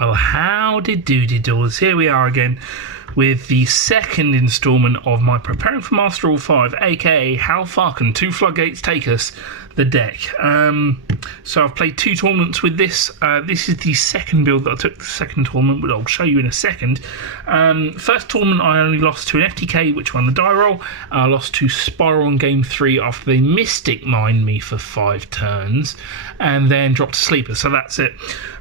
Well, howdy doody doors. Here we are again with the second instalment of my Preparing for Master Rule 5, aka How Far Can Two Floodgates Take Us? The deck. So I've played 2 tournaments with this. This is the second build that I took, the second tournament, which I'll show you in a second. First tournament I only lost to an FTK, which won the die roll. I lost to Spiral in game 3 after they Mystic Mined me for 5 turns and then dropped a sleeper, so that's it.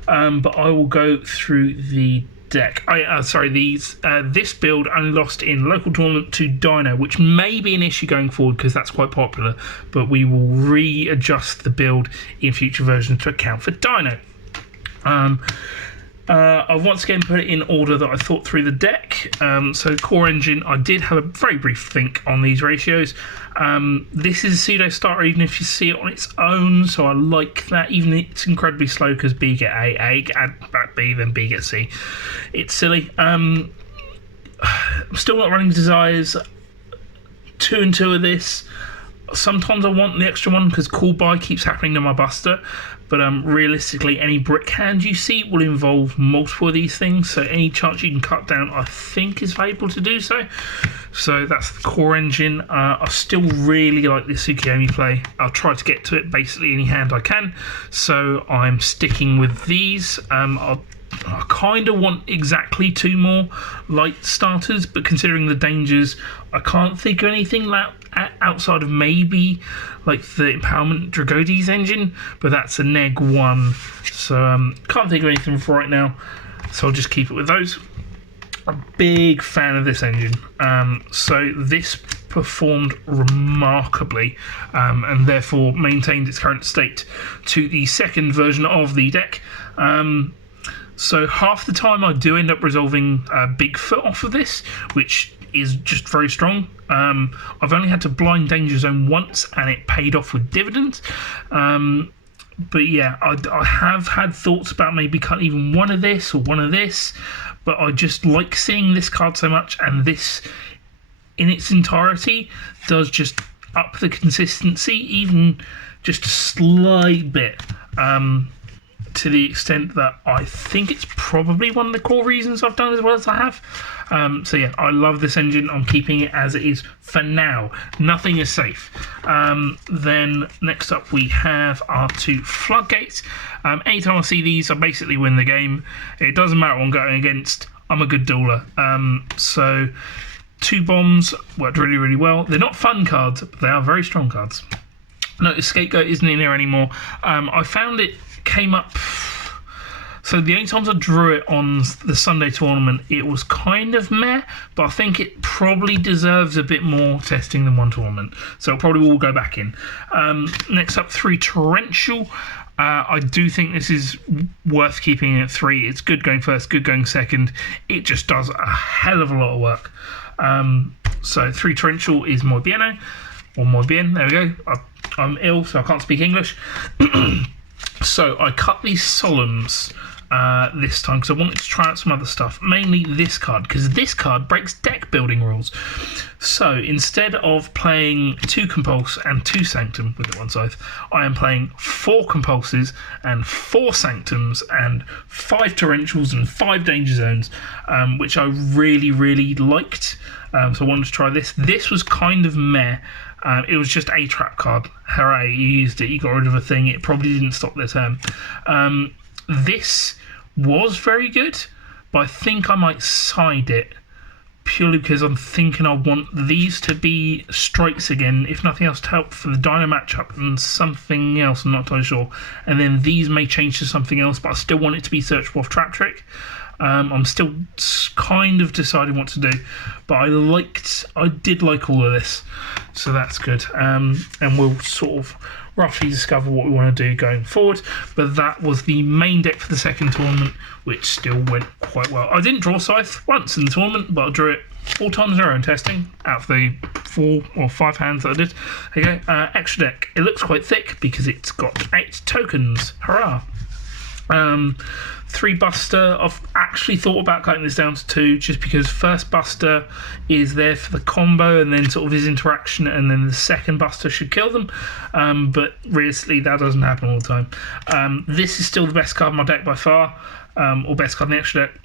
But I will go through the deck. This build only lost in local tournament to Dino, which may be an issue going forward because that's quite popular, but we will readjust the build in future versions to account for Dino. I've once again put it in order that I thought through the deck. So core engine, I did have a very brief think on these ratios. This is a pseudo starter even if you see it on its own, so I like that, even if it's incredibly slow because B get A add back B, then B get C. It's silly. I'm still not running Desires. 2 and 2 of this. Sometimes I want the extra one because call buy keeps happening to my Buster, but realistically any brick hand you see will involve multiple of these things, so any chance you can cut down I think is valuable to do so. So that's the core engine. I still really like this Tsukiyomi play. I'll try to get to it basically any hand I can, so I'm sticking with these. I kind of want exactly 2 more light starters, but considering the dangers, I can't think of anything that outside of maybe like the Empowerment Dragodes engine, but that's a neg 1, so can't think of anything for right now, so I'll just keep it with those. A big fan of this engine, so this performed remarkably and therefore maintained its current state to the second version of the deck. So half the time I do end up resolving Bigfoot off of this, which is just very strong. I've only had to blind Danger Zone once and it paid off with dividends. But yeah, I have had thoughts about maybe cutting even one of this or one of this, but I just like seeing this card so much, and this in its entirety does just up the consistency even just a slight bit. To the extent that I think it's probably one of the core reasons I've done as well as I have. So yeah, I love this engine. I'm keeping it as it is for now. Nothing is safe. Then next up we have our 2 floodgates. Anytime I see these, I basically win the game. It doesn't matter what I'm going against. I'm a good dueler. So 2 bombs worked really, really well. They're not fun cards, but they are very strong cards. No, Scapegoat isn't in there anymore. I found it came up, so the only times I drew it on the Sunday tournament it was kind of meh, but I think it probably deserves a bit more testing than one tournament, so it probably will go back in. Next up, 3 Torrential. I do think this is worth keeping at 3. It's good going first, good going second. It just does a hell of a lot of work. So 3 Torrential is muy bien, or muy bien, there we go. I'm ill so I can't speak English. So I cut these Solemns this time because I wanted to try out some other stuff, mainly this card, because this card breaks deck building rules. So instead of playing 2 Compulse and 2 Sanctum with the 1 Scythe, I am playing 4 Compulses and 4 Sanctums and 5 Torrentials and 5 Danger Zones, which I really, really liked. So I wanted to try this. This was kind of meh. It was just a trap card. Hooray, you used it, you got rid of a thing. It probably didn't stop their turn. This was very good, but I think I might side it purely because I'm thinking I want these to be strikes again, if nothing else, to help for the Dino matchup and something else, I'm not entirely sure. And then these may change to something else, but I still want it to be Search Wolf Trap Trick. I'm still kind of deciding what to do, but I did like all of this, so that's good. And we'll sort of roughly discover what we want to do going forward. But that was the main deck for the second tournament, which still went quite well. I didn't draw Scythe once in the tournament, but I drew it 4 times in a row in testing out of the 4 or 5 hands that I did. There you go. Extra deck. It looks quite thick because it's got 8 tokens. Hurrah! 3 Buster. I've actually thought about cutting this down to 2 just because first Buster is there for the combo and then sort of his interaction, and then the second Buster should kill them, but realistically that doesn't happen all the time. This is still the best card in my deck by far. or best card in the extra deck.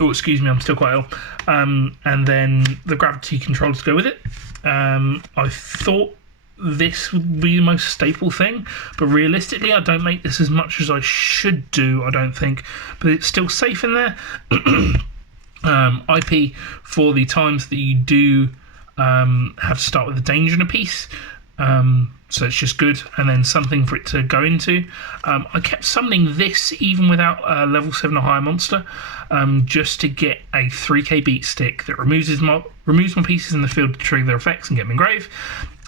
Oh, excuse me, I'm still quite ill. And then the gravity controller to go with it. I thought this would be the most staple thing, but realistically I don't make this as much as I should do, I don't think, but it's still safe in there. IP for the times that you do have to start with a danger in a piece, so it's just good, and then something for it to go into. I kept summoning this even without a level 7 or higher monster, just to get a 3k beat stick that removes my pieces in the field to trigger their effects and get them engrave,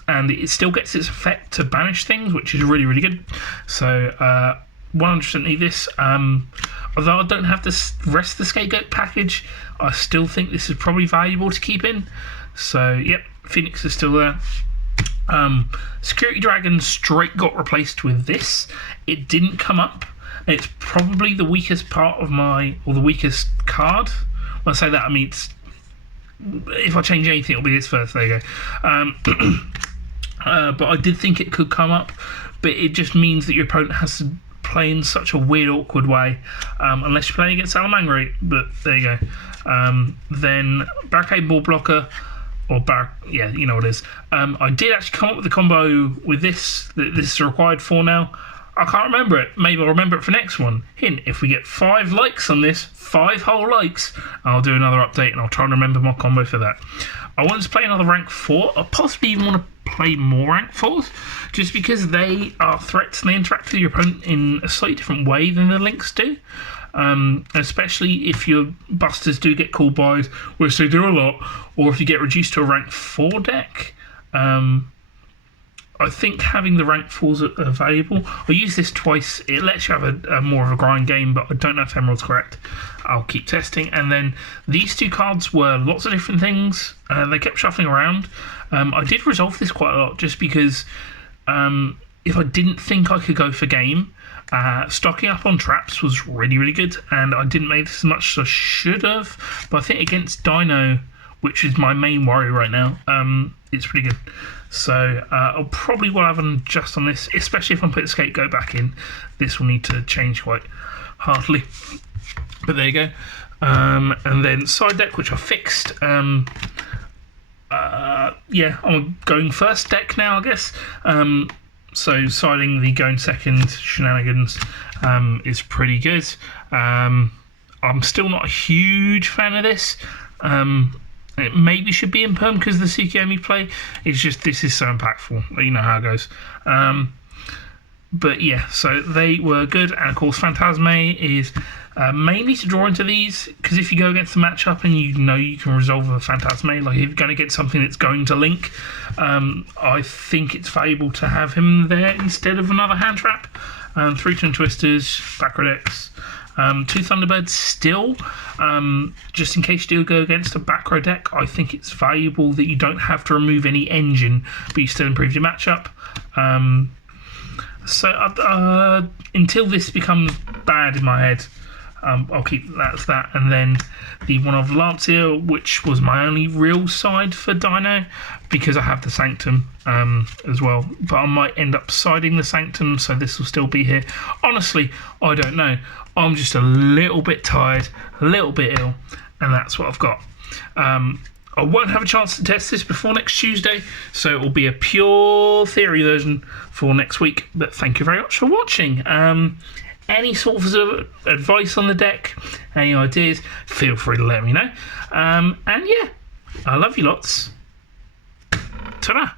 and it still gets its effect to banish things, which is really, really good. So 100% need this. Although I don't have the rest of the Scapegoat package, I still think this is probably valuable to keep in. So yep, Phoenix is still there. Security Dragon straight got replaced with this. It didn't come up. It's probably the weakest part of or the weakest card. When I say that, I mean if I change anything, it'll be this first. There you go. But I did think it could come up, but it just means that your opponent has to play in such a weird, awkward way, unless you're playing against Salamangreat. But there you go. Then Barricade Ball Blocker, or yeah, you know what it is. I did actually come up with a combo with this that this is required for now. I can't remember it. Maybe I'll remember it for next one. Hint, if we get 5 likes on this, 5 whole likes, I'll do another update and I'll try and remember my combo for that. I wanted to play another rank 4. I possibly even want to play more rank 4s, just because they are threats and they interact with your opponent in a slightly different way than the links do. Especially if your busters do get called bys, which they do a lot, or if you get reduced to a rank 4 deck. I think having the rank 4s are valuable. I use this twice. It lets you have a more of a grind game, but I don't know if Emerald's correct. I'll keep testing. And then these 2 cards were lots of different things. They kept shuffling around. I did resolve this quite a lot, just because if I didn't think I could go for game, stocking up on traps was really, really good, and I didn't make this as much as I should have. But I think against Dino, which is my main worry right now, it's pretty good. So I'll probably will have an adjust on this, especially if I put the Scapegoat back in. This will need to change quite hardly. But there you go. And then side deck, which I fixed. Yeah, I'm going first deck now, I guess. So siding the going second shenanigans is pretty good. I'm still not a huge fan of this. It maybe should be in perm because of the Tsukiyomi play. It's just this is so impactful. You know how it goes. But yeah, so they were good. And of course, Phantasme is mainly to draw into these, because if you go against the matchup and you know you can resolve a Phantasme, like if you're going to get something that's going to link, I think it's valuable to have him there instead of another hand trap. 3 Twin Twisters, Back Decks. 2 Thunderbirds still, just in case you do go against a back row deck. I think it's valuable that you don't have to remove any engine, but you still improve your matchup. So until this becomes bad in my head, I'll keep that as that. And then the one of Lancia, which was my only real side for Dino, because I have the Sanctum as well. But I might end up siding the Sanctum, so this will still be here. Honestly, I don't know. I'm just a little bit tired, a little bit ill, and that's what I've got. I won't have a chance to test this before next Tuesday, so it will be a pure theory version for next week. But thank you very much for watching. Any sort of advice on the deck, any ideas, feel free to let me know. And yeah, I love you lots. Ta-da!